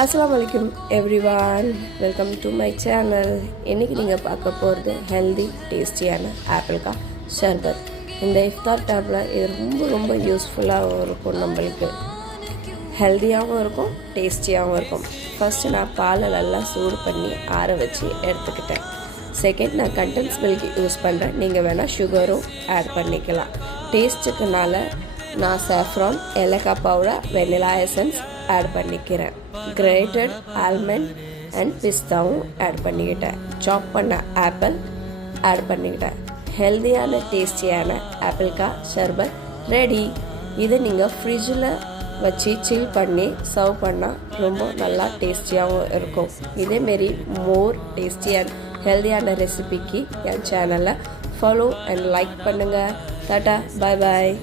அஸ்ஸலாமு அலைக்கும் everyone, welcome to my channel. இன்றைக்கி நீங்கள் பார்க்க போகிறது ஹெல்தி டேஸ்டியான ஆப்பிள்கா ஷர்பத். இந்த இஃப்தார் டைமில் இது ரொம்ப ரொம்ப யூஸ்ஃபுல்லாகவும் இருக்கும், நம்மளுக்கு ஹெல்த்தியாகவும் இருக்கும், டேஸ்டியாகவும் இருக்கும். ஃபஸ்ட்டு நான் பாலை நல்லா சூடு பண்ணி ஆற வச்சு எடுத்துக்கிட்டேன். செகண்ட், நான் கண்டென்ஸ் மில்க் யூஸ் பண்ணுறேன். நீங்கள் வேணால் சுகரும் ஆட் பண்ணிக்கலாம். டேஸ்ட்டுக்குனால நான் சாஃப்ரான், ஏலக்காய் பவுடர், வெனிலா எசன்ஸ் ஆட் பண்ணிக்கிறேன். கிரேட்டட் ஆல்மண்ட் அண்ட் பிஸ்தாவும் ஆட் பண்ணிக்கிட்டேன். சாப் பண்ண ஆப்பிள் ஆட் பண்ணிக்கிட்டேன். ஹெல்த்தியான டேஸ்டியான ஆப்பிள்கா ஷர்பத் ரெடி. இதை நீங்கள் ஃப்ரிட்ஜில் வச்சு சில் பண்ணி சர்வ் பண்ணால் ரொம்ப நல்லா டேஸ்டியாகவும் இருக்கும். இதேமாரி மோர் டேஸ்டி அண்ட் ஹெல்த்தியான ரெசிபிக்கு என் சேனலை ஃபாலோ அண்ட் லைக் பண்ணுங்கள். டாட்டா, பாய் பாய்.